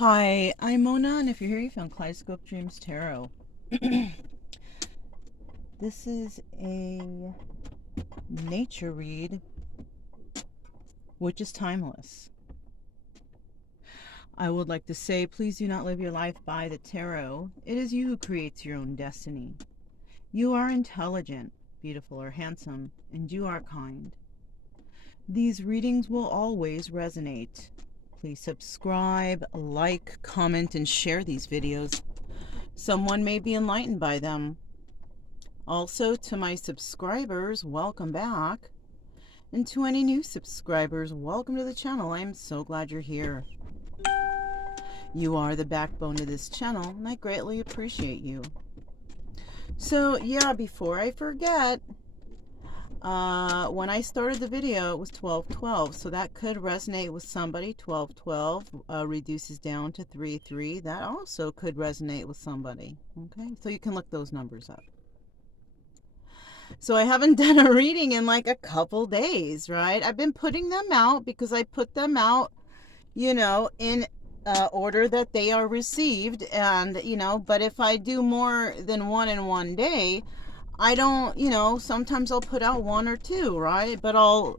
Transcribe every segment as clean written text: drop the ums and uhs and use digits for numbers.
Hi, I'm Mona, and if you're here, you found Kaleidoscope Dreams Tarot. This is a nature read, which is timeless. I would like to say, please do not live your life by the tarot. It is you who creates your own destiny. You are intelligent, beautiful, or handsome, and you are kind. These readings will always resonate. Please subscribe, like, comment, and share these videos. Someone may be enlightened by them. Also, to my subscribers, welcome back. And to any new subscribers, welcome to the channel. I am so glad you're here. You are the backbone of this channel, and I greatly appreciate you. So, yeah, before I forget, when I started the video, it was 12:12, so that could resonate with somebody. 12:12 reduces down to 3:3. That also could resonate with somebody. Okay, so you can look those numbers up. So I haven't done a reading in like a couple days, right? I've been putting them out because I put them out, in order that they are received, and but if I do more than one in one day, I don't, sometimes I'll put out one or two, right? But I'll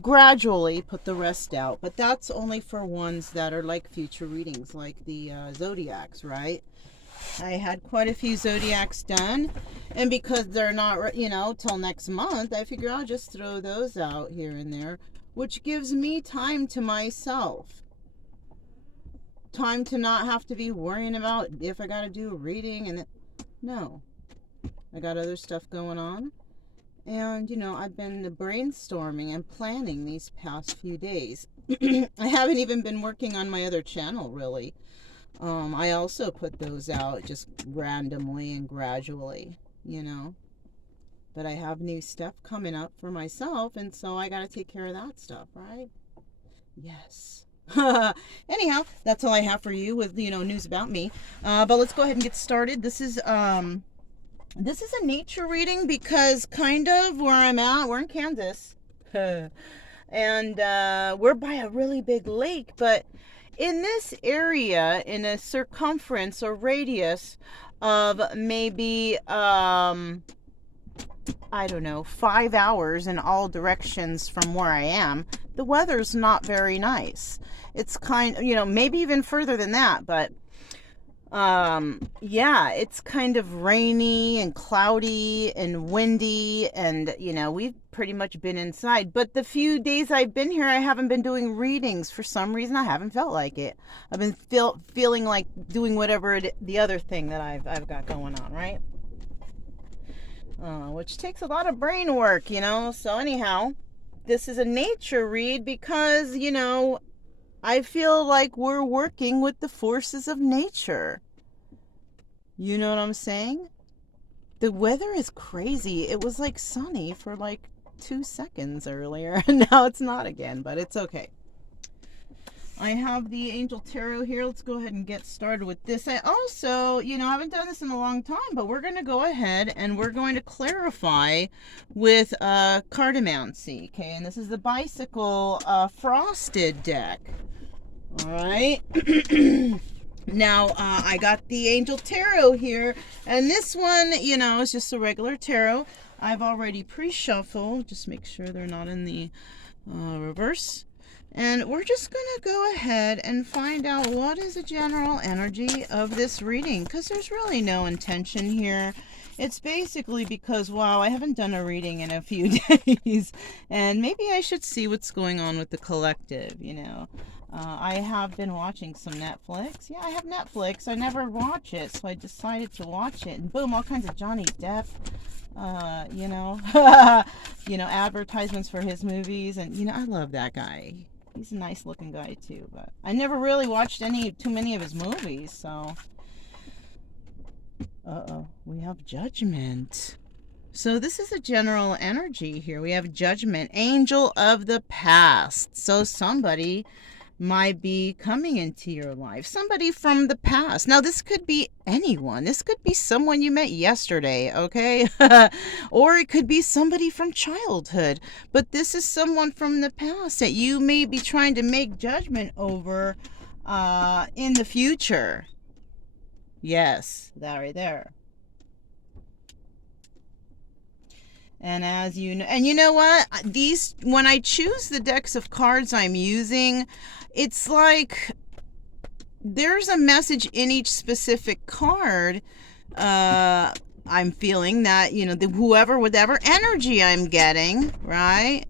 gradually put the rest out. But that's only for ones that are like future readings, like the zodiacs, right? I had quite a few zodiacs done. And because they're not, till next month, I figure I'll just throw those out here and there, which gives me time to myself. Time to not have to be worrying about if I got to do a reading. And no. I got other stuff going on, and I've been brainstorming and planning these past few days. I haven't even been working on my other channel, really. I also put those out just randomly and gradually, but I have new stuff coming up for myself, and so I got to take care of that stuff, right? Yes. Anyhow, that's all I have for you with news about me, but let's go ahead and get started. This is a nature reading because kind of where I'm at, we're in Kansas. And we're by a really big lake, but in this area, in a circumference or radius of maybe, I don't know, 5 hours in all directions from where I am, the weather's not very nice. It's maybe even further than that, but yeah, it's kind of rainy and cloudy and windy, and we've pretty much been inside. But the few days I've been here, I haven't been doing readings. For some reason, I haven't felt like it. I've been feeling like doing whatever the other thing that I've got going on, right? Which takes a lot of brain work, So anyhow, this is a nature read because I feel like we're working with the forces of nature. You know what I'm saying? The weather is crazy. It was like sunny for like 2 seconds earlier, and now it's not again, but it's okay. I have the Angel Tarot here. Let's go ahead and get started with this. I also, I haven't done this in a long time, but we're going to go ahead and we're going to clarify with cartomancy, okay? And this is the Bicycle Frosted deck. All right. Now, I got the Angel Tarot here, and this one, is just a regular tarot. I've already pre-shuffled. Just make sure they're not in the reverse. And we're just going to go ahead and find out what is the general energy of this reading, because there's really no intention here. It's basically because, wow, I haven't done a reading in a few days, and maybe I should see what's going on with the collective, I have been watching some Netflix. Yeah, I have Netflix. I never watch it, so I decided to watch it. And boom, all kinds of Johnny Depp, advertisements for his movies. And, I love that guy. He's a nice looking guy, too. But I never really watched too many of his movies, so. Uh-oh, we have Judgment. So this is a general energy here. We have Judgment, Angel of the Past. So somebody might be coming into your life, somebody from the past. Now, this could be anyone. This could be someone you met yesterday, okay? Or it could be somebody from childhood. But this is someone from the past that you may be trying to make judgment over in the future. Yes, that right there. And as you know, and you know what? These, when I choose the decks of cards I'm using, it's like there's a message in each specific card. I'm feeling that, you know, whatever energy I'm getting, right?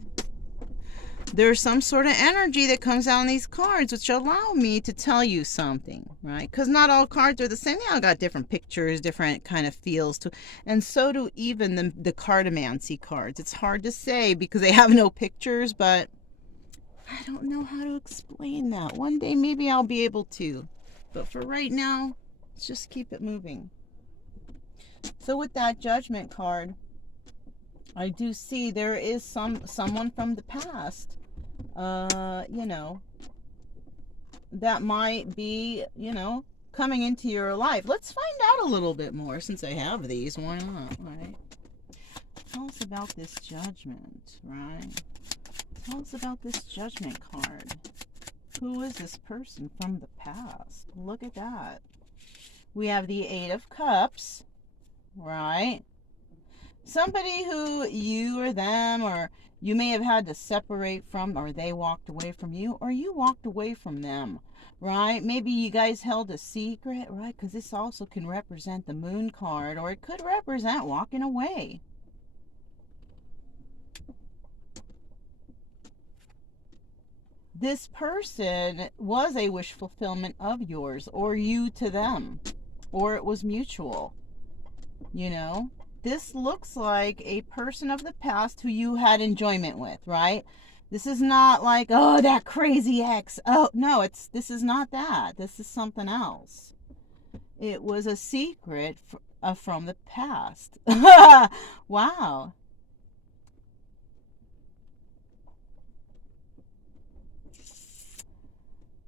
There's some sort of energy that comes out in these cards which allow me to tell you something, right? Because not all cards are the same. They all got different pictures, different kind of feels to, and so do even the cartomancy cards. It's hard to say because they have no pictures, but I don't know how to explain that. One day maybe I'll be able to, but for right now, let's just keep it moving. So with that Judgment card, I do see there is someone from the past, you know, that might be, you know, coming into your life. Let's find out a little bit more since I have these. Why not, right? Tell us about this Judgment, right? Tell us about this Judgment card. Who is this person from the past? Look at that. We have the Eight of Cups, right? Somebody who you or them, or you may have had to separate from, or they walked away from you, or you walked away from them, right? Maybe you guys held a secret, right? Because this also can represent the Moon card, or it could represent walking away. This person was a wish fulfillment of yours, or you to them, or it was mutual, you know? This looks like a person of the past who you had enjoyment with, right? This is not like, oh, that crazy ex. Oh, no, this is not that. This is something else. It was a secret from the past. Wow.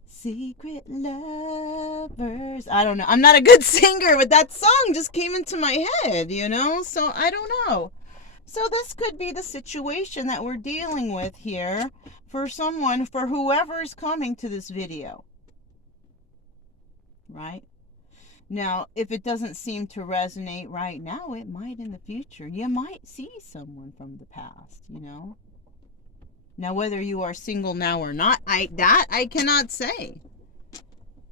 Secret lovers. I don't know. I'm not a good singer, but that song just came into my head, you know? So I don't know. So this could be the situation that we're dealing with here for someone, for whoever's coming to this video. Right? Now, if it doesn't seem to resonate right now, it might in the future. You might see someone from the past, you know? Now, whether you are single now or not, I cannot say.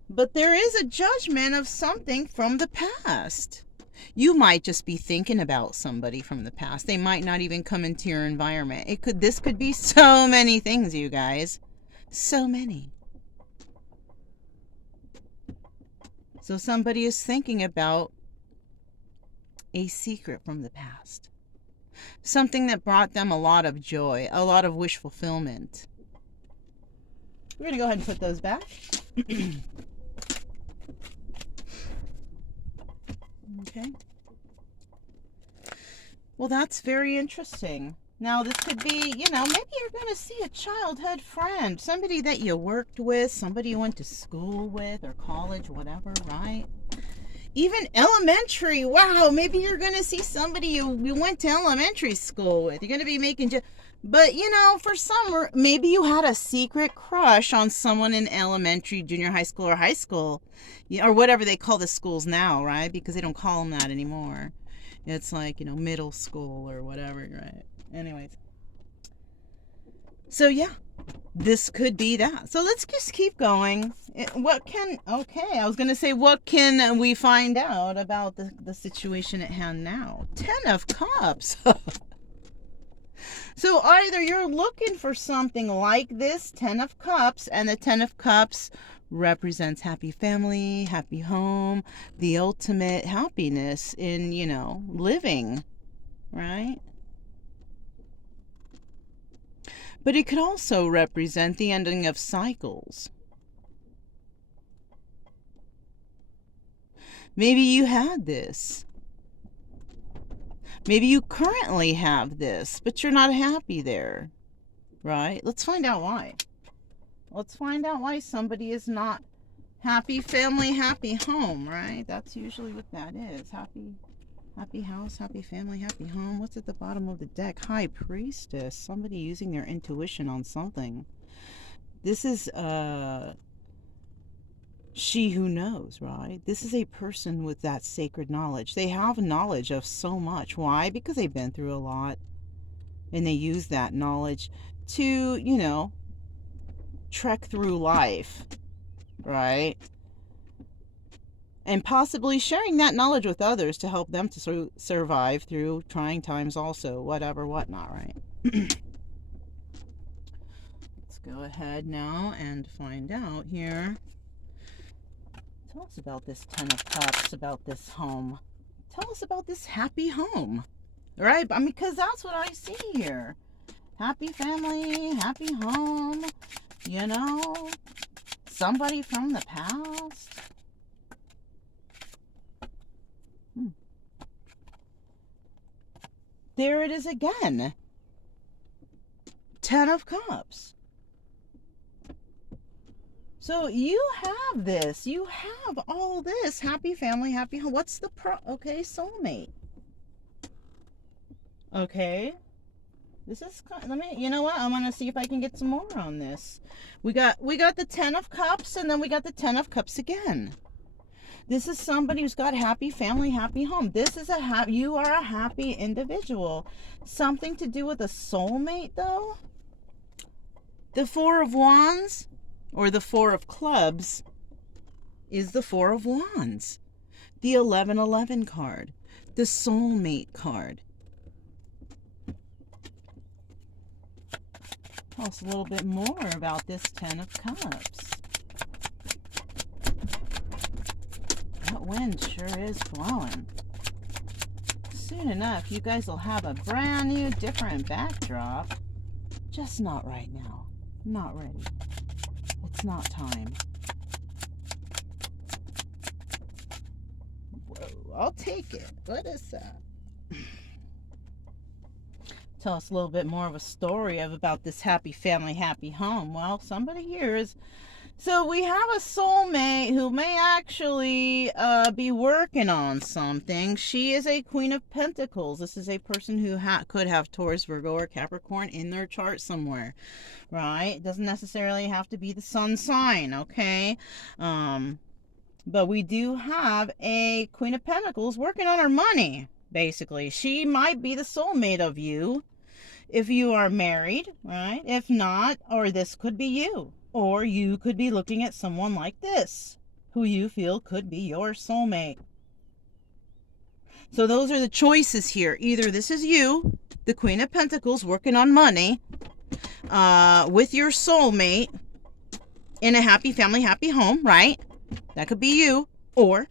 But there is a judgment of something from the past. You might just be thinking about somebody from the past. They might not even come into your environment. This could be so many things, you guys. So many. So somebody is thinking about a secret from the past. Something that brought them a lot of joy, a lot of wish fulfillment. We're going to go ahead and put those back. Okay. Well, that's very interesting. Now, this could be, you know, maybe you're going to see a childhood friend, somebody that you worked with, somebody you went to school with or college, whatever, right? Even elementary. Wow, maybe you're going to see somebody you went to elementary school with. You're going to be making... But, you know, for some, maybe you had a secret crush on someone in elementary, junior high school, or high school. Or whatever they call the schools now, right? Because they don't call them that anymore. It's like, you know, middle school or whatever, right? Anyways. So, yeah. This could be that. So let's just keep going. Okay, I was going to say, what can we find out about the situation at hand now? 10 of Cups. So either you're looking for something like this, 10 of Cups, and the 10 of Cups represents happy family, happy home, the ultimate happiness in, you know, living, right? But it could also represent the ending of cycles. Maybe you had this. Maybe you currently have this, but you're not happy there, right? Let's find out why. Let's find out why somebody is not happy family, happy home, right? That's usually what that is. Happy house, happy family, happy home. What's at the bottom of the deck? High Priestess. Somebody using their intuition on something. This is She who knows, right? This is a person with that sacred knowledge. They have knowledge of so much. Why? Because they've been through a lot. And they use that knowledge to, you know, trek through life, right? And possibly sharing that knowledge with others to help them to survive through trying times also, whatever, whatnot, right? Let's go ahead now and find out here. Tell us about this Ten of Cups, about this home. Tell us about this happy home, right? I mean, because that's what I see here. Happy family, happy home, you know, somebody from the past. There it is again. Ten of Cups. So you have this. You have all this. Happy family, happy home. What's the okay, soulmate. Okay. This is, let me, you know what? I'm going to see if I can get some more on this. We got the Ten of Cups, and then we got the Ten of Cups again. This is somebody who's got happy family, happy home. This is you are a happy individual. Something to do with a soulmate, though? The Four of Wands, or the Four of Clubs, is the Four of Wands. The 1111 card. The soulmate card. Tell us a little bit more about this Ten of Cups. That wind sure is blowing. Soon enough, you guys will have a brand new, different backdrop. Just not right now. Not ready. It's not time. Whoa, I'll take it. What is that? Tell us a little bit more of a story about this happy family, happy home. Well, somebody here is... So we have a soulmate who may actually be working on something. She is a Queen of Pentacles. This is a person who could have Taurus, Virgo, or Capricorn in their chart somewhere, right? It doesn't necessarily have to be the sun sign, okay? But we do have a Queen of Pentacles working on her money, basically. She might be the soulmate of you if you are married, right? If not, or this could be you. Or you could be looking at someone like this, who you feel could be your soulmate. So those are the choices here. Either this is you, the Queen of Pentacles, working on money, with your soulmate, in a happy family, happy home, right? That could be you. Or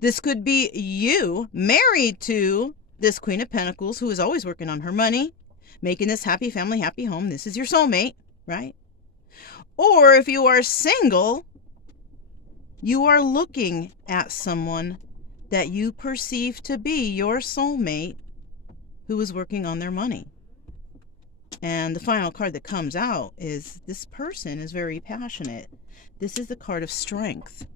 this could be you, married to this Queen of Pentacles, who is always working on her money, making this happy family, happy home. This is your soulmate, right? Or if you are single, you are looking at someone that you perceive to be your soulmate who is working on their money. And the final card that comes out is this person is very passionate. This is the card of Strength.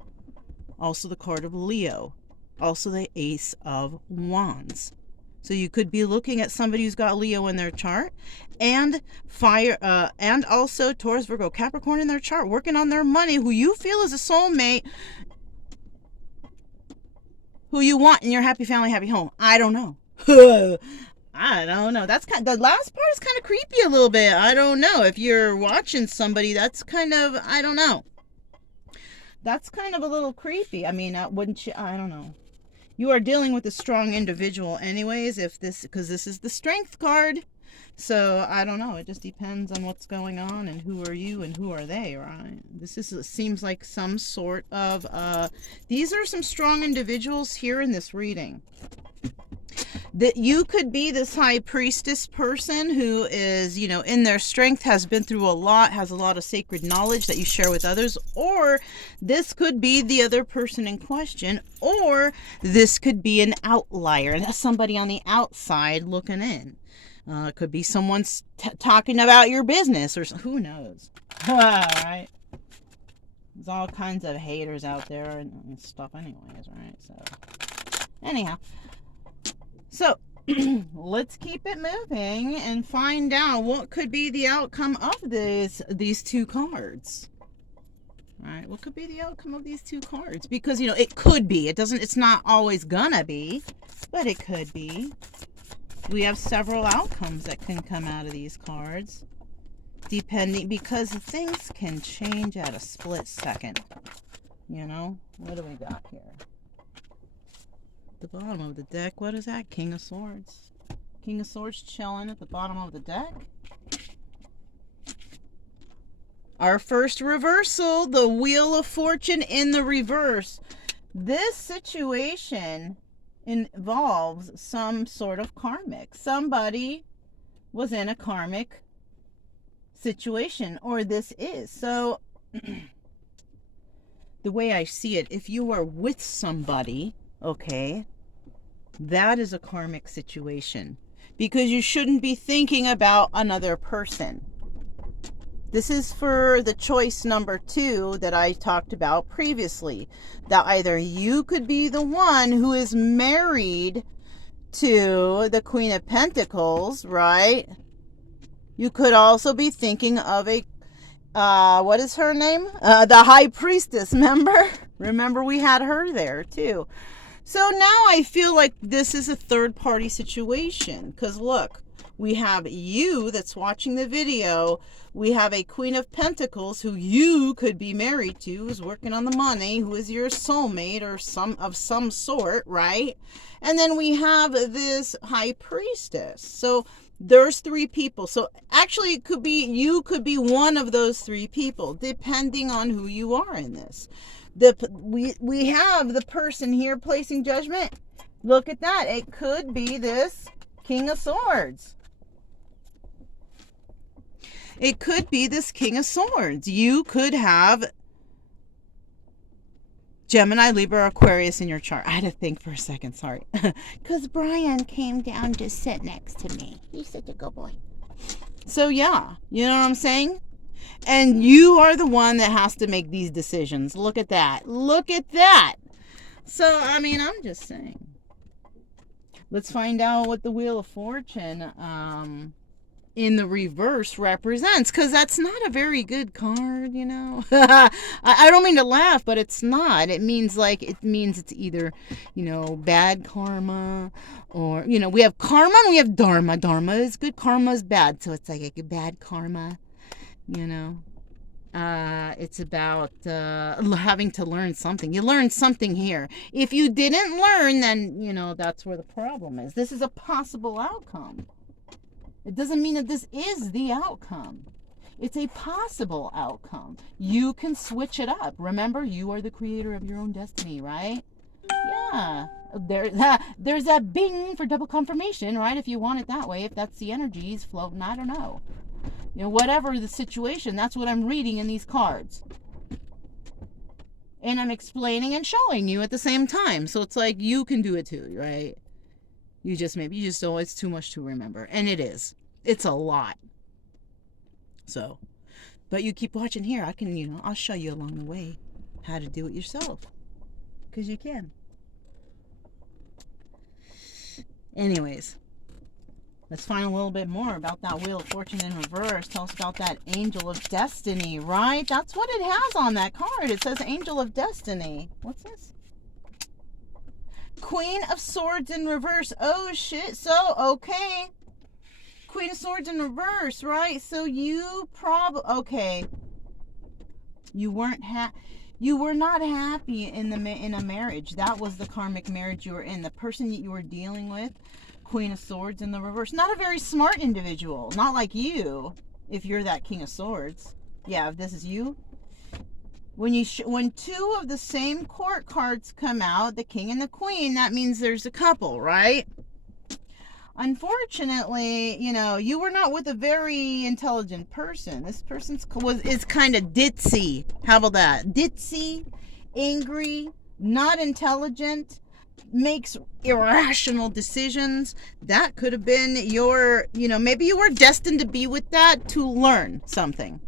Also the card of Leo. Also the Ace of Wands. So you could be looking at somebody who's got Leo in their chart, and and also Taurus, Virgo, Capricorn in their chart, working on their money, who you feel is a soulmate, who you want in your happy family, happy home. I don't know. I don't know. That's the last part is kind of creepy a little bit. I don't know. If you're watching somebody, that's kind of, I don't know. That's kind of a little creepy. I mean, wouldn't you? I don't know. You are dealing with a strong individual anyways, because this is the Strength card. So, I don't know. It just depends on what's going on and who are you and who are they, right? Seems like some sort of, these are some strong individuals here in this reading. That you could be this high priestess person who is, you know, in their strength, has been through a lot, has a lot of sacred knowledge that you share with others, or this could be the other person in question, or this could be an outlier, and that's somebody on the outside looking in. It could be someone's talking about your business, or who knows. All right. There's all kinds of haters out there and stuff anyways, right? So, anyhow. So, let's keep it moving and find out what could be the outcome of these two cards. Right? What could be the outcome of these two cards? Because, it could be. It's not always gonna be, but it could be. We have several outcomes that can come out of these cards, because things can change at a split second. What do we got here? The bottom of the deck, what is that? King of Swords. King of Swords chilling at the bottom of the deck. Our first reversal, the Wheel of Fortune in the reverse. This situation involves some sort of karmic. Somebody was in a karmic situation, or this is. So, the way I see it, if you are with somebody, okay, that is a karmic situation. Because you shouldn't be thinking about another person. This is for the choice number 2 that I talked about previously. That either you could be the one who is married to the Queen of Pentacles, right? You could also be thinking of a, what is her name? The High Priestess, remember? Remember we had her there too. So now I feel like this is a third-party situation. Because look, we have you that's watching the video. We have a Queen of Pentacles who you could be married to, who's working on the money, who is your soulmate or some sort, right? And then we have this High Priestess. So there's 3 people. So actually it could be, you could be one of those 3 people, depending on who you are in this. We have the person here placing judgment. Look at that. It could be this King of Swords. It could be this King of Swords. You could have Gemini, Libra, Aquarius in your chart. I had to think for a second, sorry. Because Brian came down to sit next to me. He's such a good boy. So yeah, you know what I'm saying? And you are the one that has to make these decisions. Look at that. Look at that. So, I mean, I'm just saying. Let's find out what the Wheel of Fortune in the reverse represents, because that's not a very good card, I don't mean to laugh, but it's not. It means it's either, bad karma, or, we have karma and we have dharma. Dharma is good, karma is bad. So it's like a bad karma, it's about having to learn something. You learn something here. If you didn't learn, then, that's where the problem is. This is a possible outcome. It doesn't mean that this is the outcome. It's a possible outcome. You can switch it up. Remember, you are the creator of your own destiny, right? Yeah. There's that bing for double confirmation, right? If you want it that way, if that's the energies floating, I don't know. Whatever the situation, that's what I'm reading in these cards. And I'm explaining and showing you at the same time. So it's like you can do it too, right? You just don't, it's too much to remember. And it is. It's a lot. So, but you keep watching here. I can, I'll show you along the way how to do it yourself. Because you can. Anyways, let's find a little bit more about that Wheel of Fortune in reverse. Tell us about that Angel of Destiny, right? That's what it has on that card. It says Angel of Destiny. What's this? Queen of Swords in reverse. Oh, shit. So, okay. Queen of Swords in reverse, right? So you okay. You were not happy in a marriage. That was the karmic marriage you were in. The person that you were dealing with, Queen of Swords in the reverse. Not a very smart individual. Not like you, if you're that King of Swords. Yeah, if this is you. When 2 of the same court cards come out, the King and the Queen, that means there's a couple, right? Unfortunately, you were not with a very intelligent person. This person is kind of ditzy. How about that? Ditzy, angry, not intelligent, makes irrational decisions. That could have been your, maybe you were destined to be with that to learn something.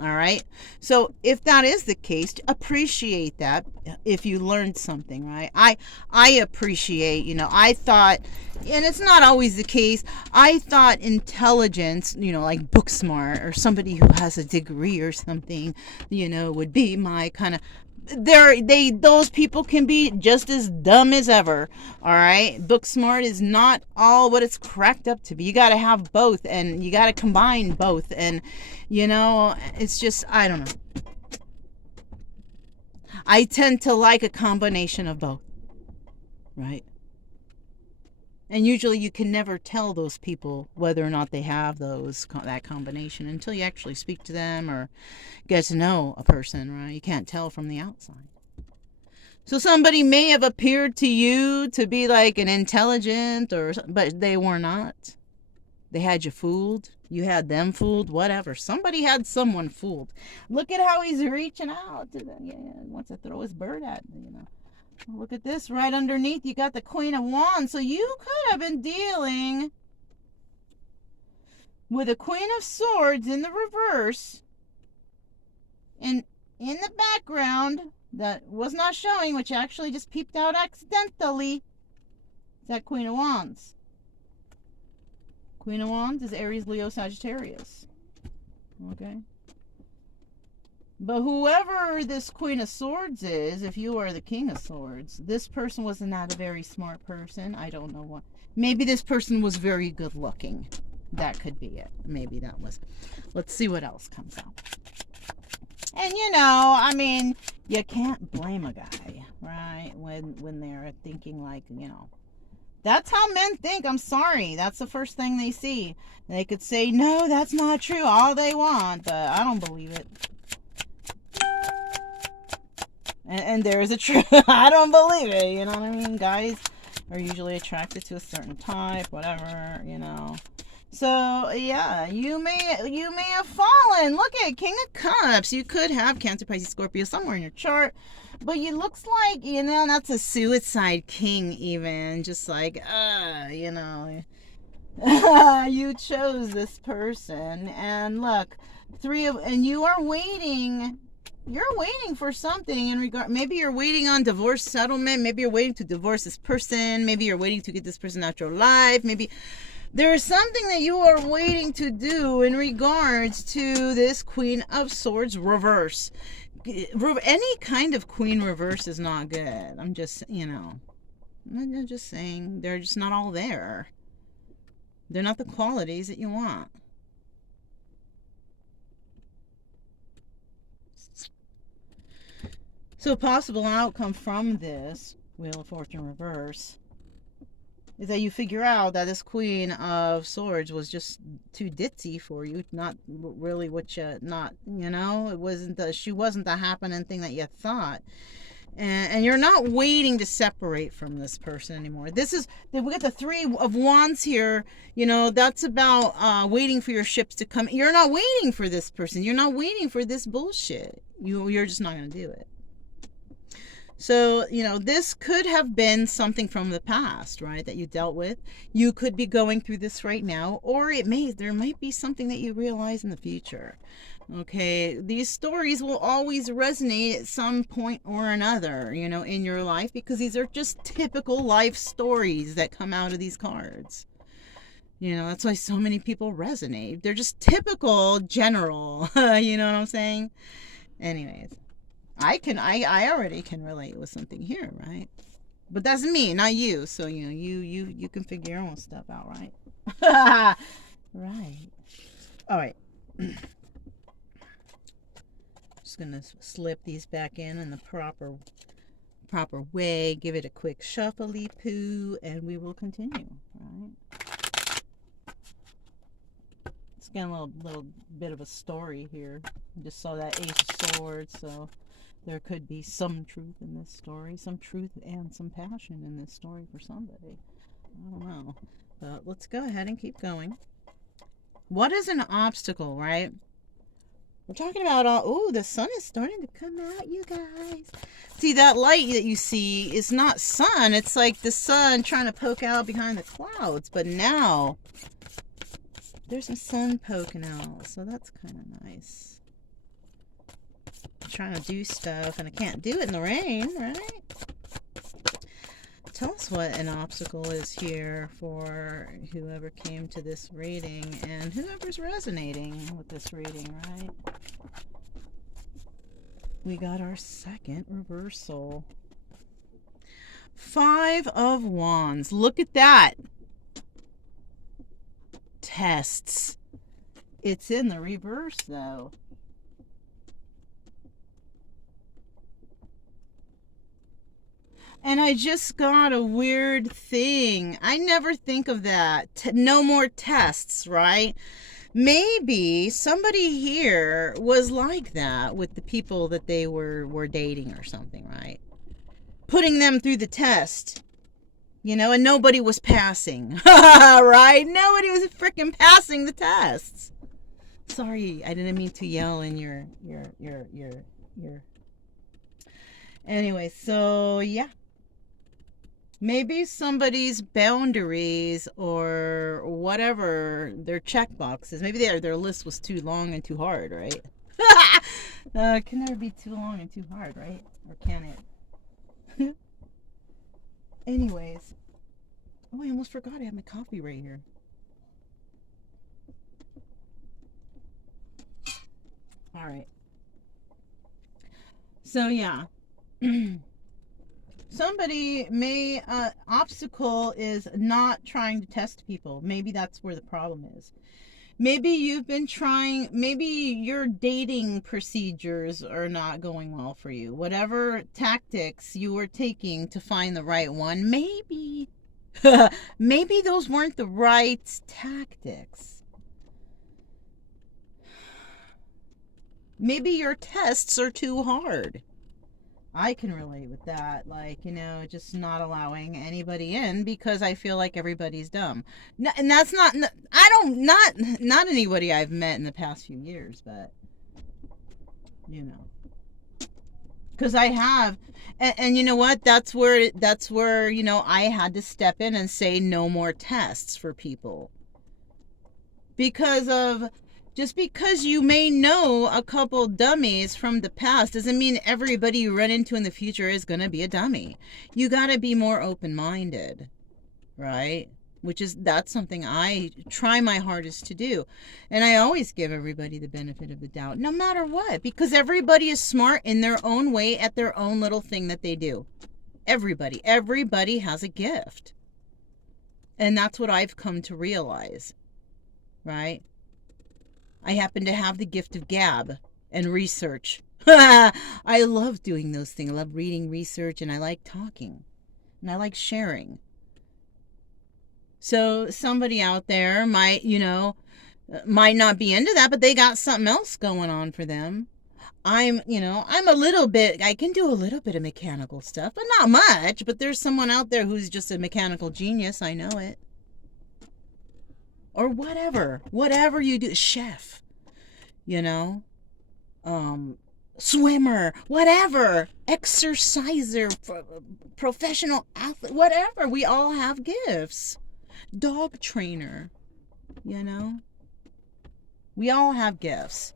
All right. So if that is the case, appreciate that if you learned something, right? I appreciate, I thought, and it's not always the case. I thought intelligence, like book smart or somebody who has a degree or something, would be my kind of, those people can be just as dumb as ever. All right, book smart is not all what it's cracked up to be. You got to have both, and you got to combine both, and it's just, I don't know, I tend to like a combination of both, right? And usually you can never tell those people whether or not they have that combination until you actually speak to them or get to know a person, right? You can't tell from the outside. So somebody may have appeared to you to be like an intelligent, but they were not. They had you fooled. You had them fooled. Whatever. Somebody had someone fooled. Look at how he's reaching out to them. Yeah, he wants to throw his bird at them, Look at this. Right underneath, you got the Queen of Wands. So you could have been dealing with a Queen of Swords in the reverse. And in the background, that was not showing, which actually just peeped out accidentally, is that Queen of Wands. Queen of Wands is Aries, Leo, Sagittarius. Okay? But whoever this Queen of Swords is, if you are the King of Swords, this person was not a very smart person. I don't know what. Maybe this person was very good looking. That could be it. Maybe that was. Let's see what else comes out. And you can't blame a guy, right? When they're thinking like, that's how men think. I'm sorry. That's the first thing they see. They could say, no, that's not true, all they want, but I don't believe it. And there's a truth. I don't believe it. You know what I mean? Guys are usually attracted to a certain type, whatever, So yeah, you may have fallen. Look at King of Cups. You could have Cancer, Pisces, Scorpio somewhere in your chart, but it looks like that's a suicide king. Even just like you chose this person, and look, and you are waiting. You're waiting for something in regard. Maybe you're waiting on divorce settlement. Maybe you're waiting to divorce this person. Maybe you're waiting to get this person out your life. Maybe there is something that you are waiting to do in regards to this Queen of Swords reverse. Any kind of queen reverse is not good. I'm just saying, they're just not all there. They're not the qualities that you want. So possible outcome from this Wheel of Fortune reverse is that you figure out that this Queen of Swords was just too ditzy for you, not really what you, it wasn't she wasn't the happening thing that you thought. And you're not waiting to separate from this person anymore. We got the Three of Wands here. That's about waiting for your ships to come. You're not waiting for this person. You're not waiting for this bullshit. You're just not going to do it. So, this could have been something from the past, right, that you dealt with. You could be going through this right now, or there might be something that you realize in the future. Okay, these stories will always resonate at some point or another, in your life, because these are just typical life stories that come out of these cards. That's why so many people resonate. They're just typical general, you know what I'm saying? Anyways. I already can relate with something here, right? But that's me, not you. So you can figure your own stuff out, right? Right. All right. Just gonna slip these back in the proper way. Give it a quick shuffly poo, and we will continue. Right. It's getting a little bit of a story here. I just saw that Ace of Swords, so. There could be some truth in this story, some truth and some passion in this story for somebody. I don't know. But let's go ahead and keep going. What is an obstacle, right? We're talking about the sun is starting to come out, you guys. See, that light that you see is not sun. It's like the sun trying to poke out behind the clouds. But now, there's some sun poking out. So that's kind of nice. trying to do stuff and I can't do it in the rain, right? Tell us what an obstacle is here for whoever came to this reading and whoever's resonating with this reading, right? We got our second reversal. 5 of Wands. Look at that. Tests. It's in the reverse, though. And I just got a weird thing. I never think of that. No more tests, right? Maybe somebody here was like that with the people that they were dating or something, right? Putting them through the test, you know, and nobody was passing, right? Nobody was freaking passing the tests. Sorry, I didn't mean to yell in your. Anyway, so yeah. Maybe somebody's boundaries or whatever their check boxes. Maybe their list was too long and too hard, right? It can never be too long and too hard, right? Or can it? Anyways. Oh, I almost forgot I have my coffee right here. All right. So, yeah. Somebody may, obstacle is not trying to test people. Maybe that's where the problem is. Maybe you've been trying, maybe your dating procedures are not going well for you. Whatever tactics you were taking to find the right one, maybe, maybe those weren't the right tactics. Maybe your tests are too hard. I can relate with that, like, you know, just not allowing anybody in because I feel like everybody's dumb. And that's not anybody I've met in the past few years, but, you know, because I have, and you know what, that's where, you know, I had to step in and say no more tests for people. Just because you may know a couple dummies from the past doesn't mean everybody you run into in the future is going to be a dummy. You got to be more open-minded, right? That's something I try my hardest to do. And I always give everybody the benefit of the doubt, no matter what, because everybody is smart in their own way at their own little thing that they do. Everybody has a gift. And that's what I've come to realize, right? I happen to have the gift of gab and research. I love doing those things. I love reading research and I like talking and I like sharing. So somebody out there might not be into that, but they got something else going on for them. I can do a little bit of mechanical stuff, but not much. But there's someone out there who's just a mechanical genius. I know it. Or whatever you do, chef, you know, swimmer, whatever, exerciser, professional athlete, whatever. We all have gifts. Dog trainer, you know, we all have gifts,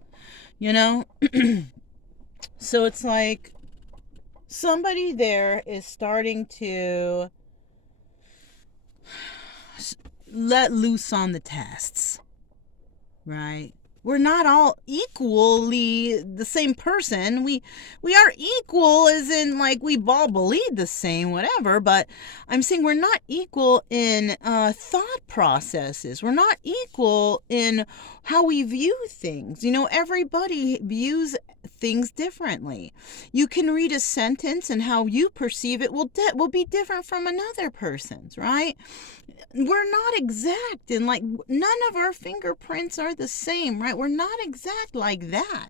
you know. So it's like somebody there is starting to let loose on the tests, right? We're not all equally the same person. We are equal as in, like, we all believe the same, whatever, but I'm saying we're not equal in thought processes. We're not equal in how we view things. You know, everybody views things differently. You can read a sentence and how you perceive it will be different from another person's, right? We're not exact, and like none of our fingerprints are the same, right? We're not exact like that.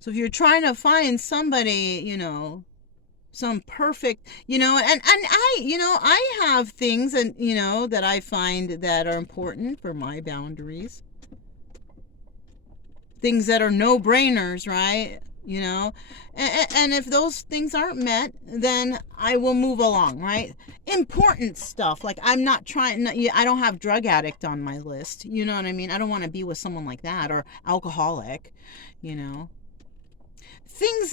So if you're trying to find somebody, you know, some perfect, you know, and I have things, and you know, that I find that are important for my boundaries. Things that are no-brainers, right? You know, and if those things aren't met, then I will move along, right? Important stuff, like I don't have drug addict on my list, you know what I mean? I don't want to be with someone like that, or alcoholic, you know. things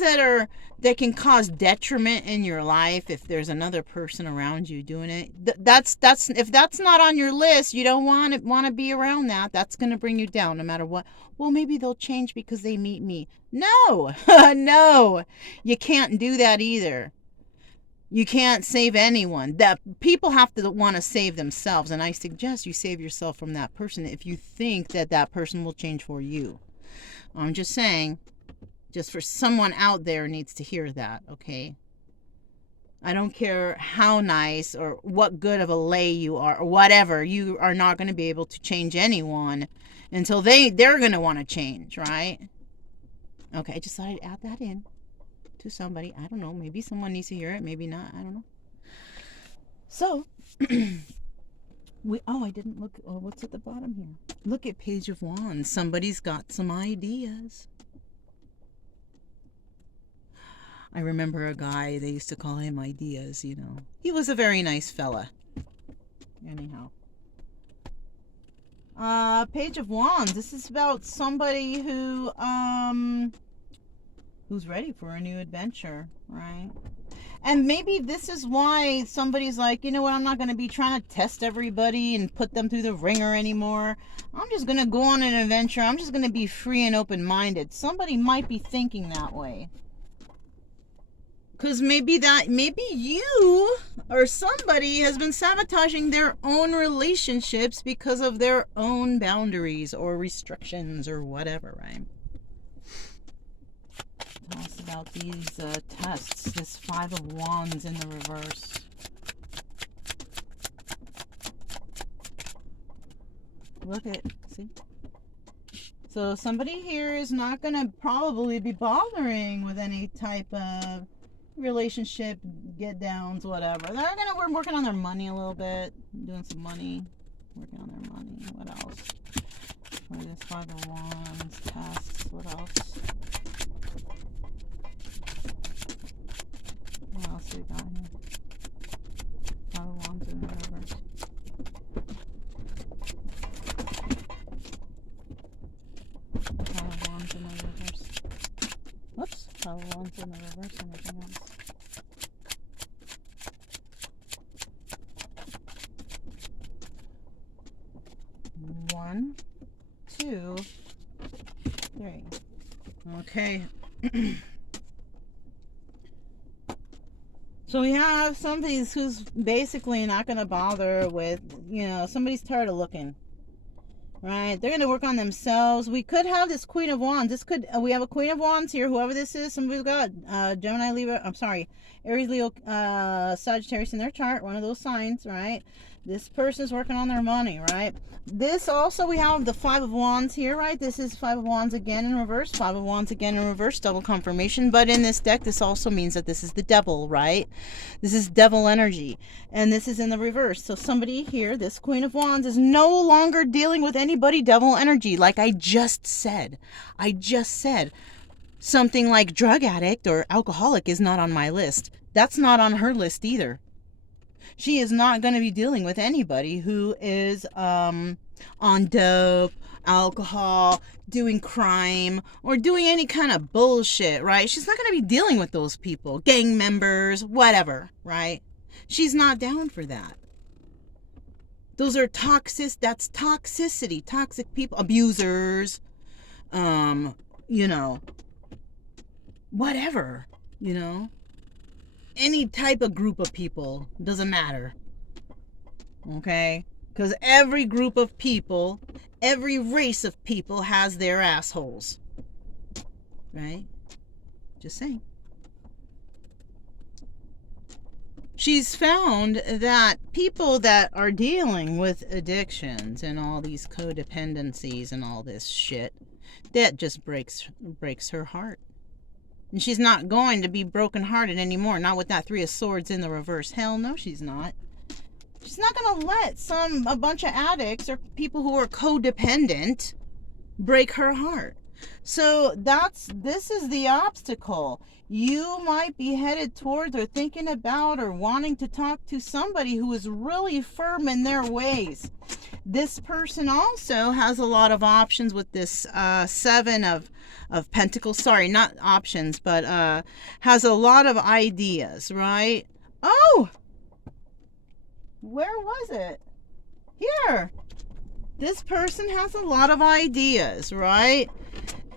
that can cause detriment in your life if there's another person around you doing it. That's if that's not on your list, you don't want to be around that. That's going to bring you down no matter what. Well, maybe they'll change because they meet me. No. No. You can't do that either. You can't save anyone. That people have to want to save themselves, and I suggest you save yourself from that person if you think that that person will change for you. I'm just saying, just for someone out there needs to hear that, okay? I don't care how nice or what good of a lay you are or whatever, you are not going to be able to change anyone until they're going to want to change, right? Okay, I just thought I'd add that in to somebody. I don't know, maybe someone needs to hear it, maybe not, I don't know. So I didn't look. Oh, what's at the bottom here? Look at Page of Wands. Somebody's got some ideas. I remember a guy, they used to call him Ideas, you know. He was a very nice fella. Anyhow. Page of Wands. This is about somebody who's ready for a new adventure, right? And maybe this is why somebody's like, you know what, I'm not going to be trying to test everybody and put them through the ringer anymore. I'm just going to go on an adventure. I'm just going to be free and open-minded. Somebody might be thinking that way. Because maybe you or somebody has been sabotaging their own relationships because of their own boundaries or restrictions or whatever, right? Tell us about these tests. This Five of Wands in the reverse. Look at, see? So somebody here is not going to probably be bothering with any type of relationship get downs, whatever. We're working on their money a little bit, doing some money, working on their money. What else? For this Five of Wands tests. What else? What else we got here? Five of Wands in the reverse. Five of Wands in the reverse. Whoops. Five of Wands in the reverse and everything else. One, two, three. Okay. So we have somebody who's basically not going to bother with, somebody's tired of looking. Right? They're going to work on themselves. We could have this Queen of Wands. We have a Queen of Wands here, whoever this is. Somebody's got Gemini, Libra, Aries, Leo, Sagittarius in their chart, one of those signs, right? This person is working on their money, right? This also, we have the Five of Wands here, right? This is Five of Wands again in reverse, Five of Wands again in reverse, double confirmation. But in this deck, this also means that this is the devil, right? This is devil energy. And this is in the reverse. So somebody here, this Queen of Wands, is no longer dealing with anybody devil energy. Like I just said. Something like drug addict or alcoholic is not on my list. That's not on her list either. She is not going to be dealing with anybody who is on dope, alcohol, doing crime, or doing any kind of bullshit, right? She's not going to be dealing with those people, gang members, whatever, right? She's not down for that. Those are that's toxicity, toxic people, abusers, whatever, any type of group of people, doesn't matter, okay? Because every group of people, every race of people has their assholes, right? Just saying. She's found that people that are dealing with addictions and all these codependencies and all this shit, that just breaks her heart. And she's not going to be brokenhearted anymore. Not with that Three of Swords in the reverse. Hell no, she's not. She's not going to let a bunch of addicts or people who are codependent break her heart. So this is the obstacle. You might be headed towards or thinking about or wanting to talk to somebody who is really firm in their ways. This person also has a lot of options with this seven of pentacles. Sorry, not options, but has a lot of ideas, right? Oh, where was it? Here. This person has a lot of ideas, right?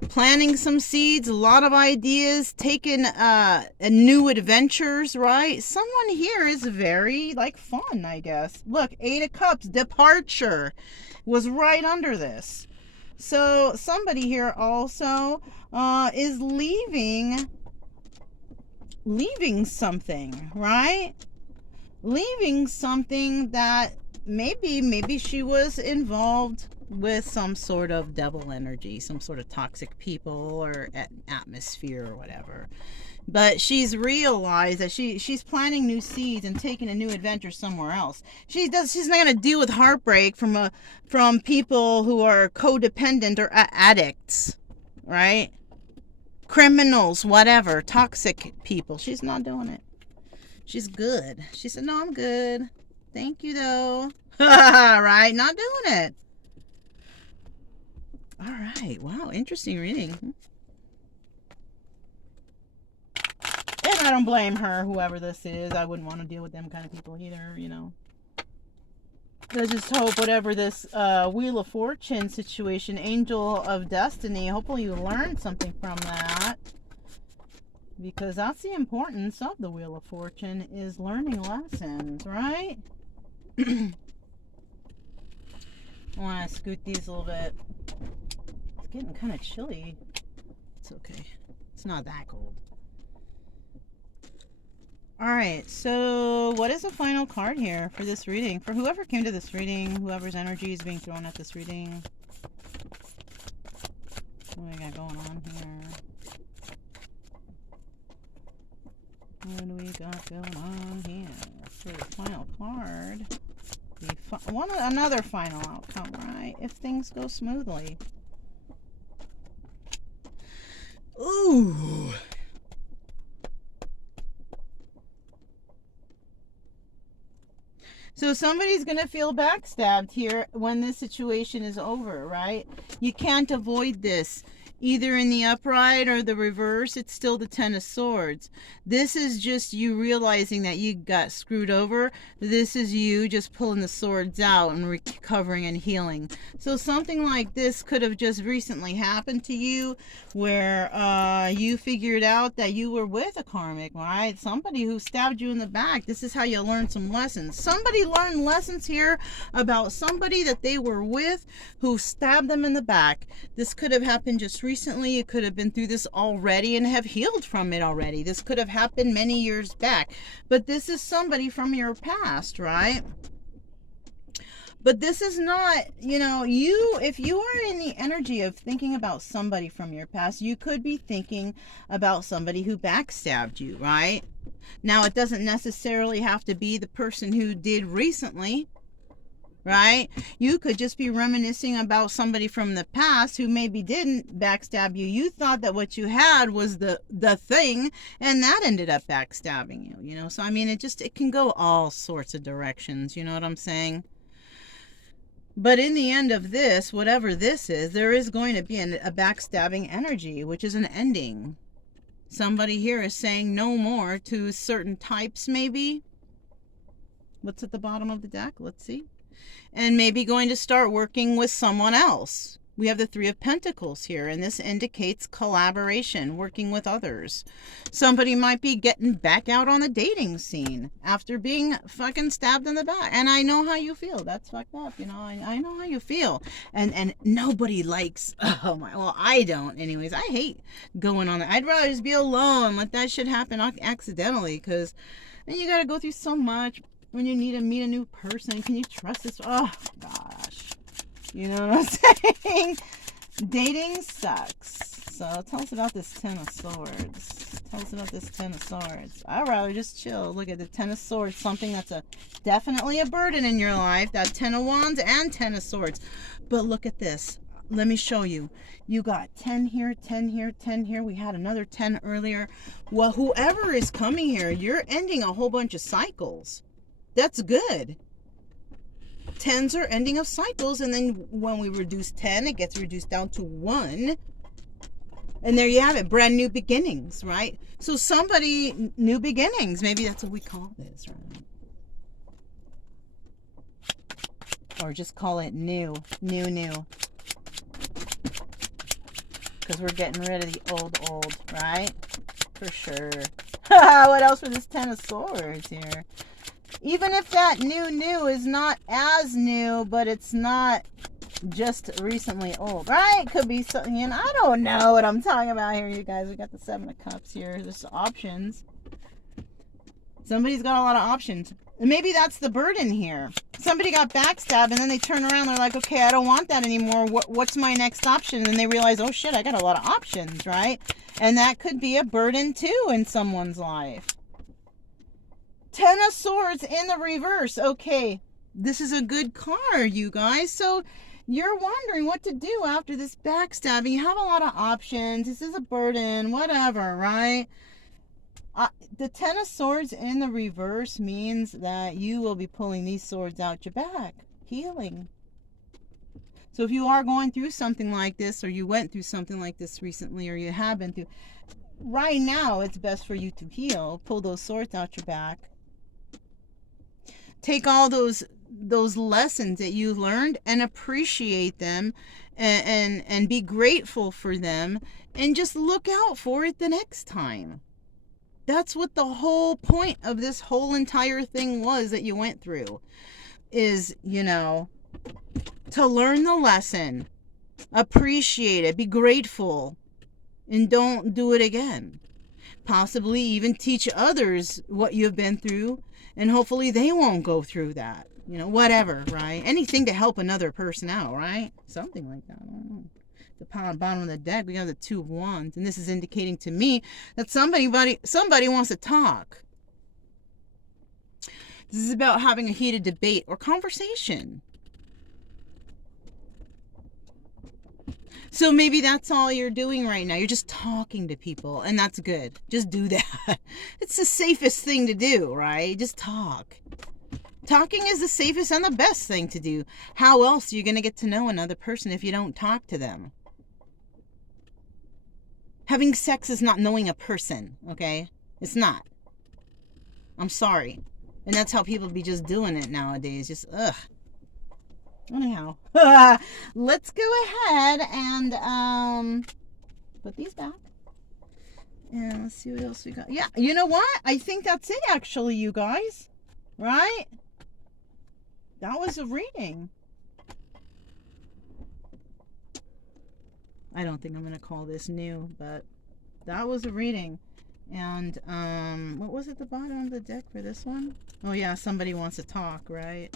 Planting some seeds, a lot of ideas, taking new adventures, right? Someone here is very, like, fun, I guess. Look, 8 of Cups, departure was right under this. So somebody here also is leaving something, right? Leaving something that maybe she was involved with some sort of devil energy, some sort of toxic people or atmosphere or whatever. But she's realized that she's planting new seeds and taking a new adventure somewhere else. She's not going to deal with heartbreak from people who are codependent or addicts, right? Criminals, whatever, toxic people. She's not doing it. She's good. She said, "No, I'm good. Thank you, though." Right? Not doing it. All right. Wow. Interesting reading. And I don't blame her, whoever this is. I wouldn't want to deal with them kind of people either, you know. I just hope whatever this Wheel of Fortune situation, Angel of Destiny, hopefully you learned something from that. Because that's the importance of the Wheel of Fortune, is learning lessons, right? I want to scoot these a little bit. It's getting kind of chilly. It's okay. It's not that cold. Alright, so what is the final card here for this reading? For whoever came to this reading, whoever's energy is being thrown at this reading. What do we got going on here? What do we got going on here? For the final card. Another final outcome, right? If things go smoothly. Ooh. So somebody's going to feel backstabbed here when this situation is over, right? You can't avoid this. Either in the upright or the reverse, it's still the Ten of Swords. This is just you realizing that you got screwed over. This is you just pulling the swords out and recovering and healing. So something like this could have just recently happened to you, where you figured out that you were with a karmic, right? Somebody who stabbed you in the back. This is how you learn some lessons. Somebody learned lessons here about somebody that they were with who stabbed them in the back. This could have happened just recently. You could have been through this already and have healed from it already. This could have happened many years back. But this is somebody from your past, right? But this is not, you know, if you are in the energy of thinking about somebody from your past, you could be thinking about somebody who backstabbed you, right? Now, it doesn't necessarily have to be the person who did recently, right? You could just be reminiscing about somebody from the past who maybe didn't backstab you. You thought that what you had was the thing, and that ended up backstabbing you, you know? So, I mean, it can go all sorts of directions, you know what I'm saying? But in the end of this, whatever this is, there is going to be a backstabbing energy, which is an ending. Somebody here is saying no more to certain types, maybe. What's at the bottom of the deck? Let's see. And maybe going to start working with someone else. We have the Three of Pentacles here, and this indicates collaboration, working with others. Somebody might be getting back out on the dating scene after being fucking stabbed in the back. And I know how you feel. That's fucked up, you know. I know how you feel. And nobody likes, oh my, well, I don't anyways. I hate going on that. I'd rather just be alone, let that shit happen accidentally, because then you got to go through so much when you need to meet a new person. Can you trust this? Oh, gosh. You know what I'm saying? Dating sucks. So tell us about this Ten of Swords. Tell us about this Ten of Swords. I'd rather just chill. Look at the Ten of Swords. Something that's definitely a burden in your life. That Ten of Wands and Ten of Swords. But look at this. let me show you. You got 10 here, 10 here, 10 here. We had another 10 earlier. Well, whoever is coming here, you're ending a whole bunch of cycles. That's good. 10s are ending of cycles, and then when we reduce 10, it gets reduced down to 1. And there you have it, brand new beginnings, right? So somebody, new beginnings, maybe that's what we call this, right? Or just call it new. Because we're getting rid of the old, right? For sure. What else for this 10 of Swords here? Even if that new is not as new, but it's not just recently old, right? Could be something, and I don't know what I'm talking about here, you guys. We got the 7 of Cups here. There's options. Somebody's got a lot of options. And maybe that's the burden here. Somebody got backstabbed, and then they turn around, they're like, okay, I don't want that anymore. What's my next option? And they realize, oh shit, I got a lot of options, right? And that could be a burden too in someone's life. 10 of Swords in the reverse. Okay, this is a good card, you guys. So you're wondering what to do after this backstabbing. You have a lot of options. This is a burden, whatever, right? The 10 of Swords in the reverse means that you will be pulling these swords out your back. Healing. So if you are going through something like this, or you went through something like this recently, or you have been through, right now it's best for you to heal. Pull those swords out your back. Take all those lessons that you learned and appreciate them, and be grateful for them, and just look out for it the next time. That's what the whole point of this whole entire thing was that you went through, is, you know, to learn the lesson, appreciate it, be grateful, and don't do it again. Possibly even teach others what you've been through, and hopefully they won't go through that. You know, whatever, right? Anything to help another person out, right? Something like that. I don't know. The bottom of the deck, we got the 2 of Wands, and this is indicating to me that somebody wants to talk. This is about having a heated debate or conversation. So maybe that's all you're doing right now. You're just talking to people, and that's good. Just do that. It's the safest thing to do, right? Just talk. Talking is the safest and the best thing to do. How else are you going to get to know another person if you don't talk to them? Having sex is not knowing a person, okay? It's not. I'm sorry. And that's how people be just doing it nowadays. Just, ugh. Anyhow, let's go ahead and put these back. And let's see what else we got. Yeah, you know what? I think that's it, actually, you guys. Right? That was a reading. I don't think I'm going to call this new, but that was a reading. And what was at the bottom of the deck for this one? Oh yeah, somebody wants to talk, right?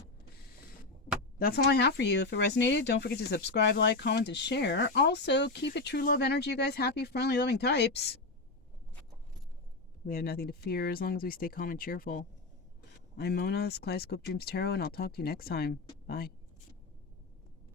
That's all I have for you. If it resonated, don't forget to subscribe, like, comment, and share. Also, keep it true love energy, you guys. Happy, friendly, loving types. We have nothing to fear as long as we stay calm and cheerful. I'm Mona, this is Kaleidoscope Dreams Tarot, and I'll talk to you next time. Bye.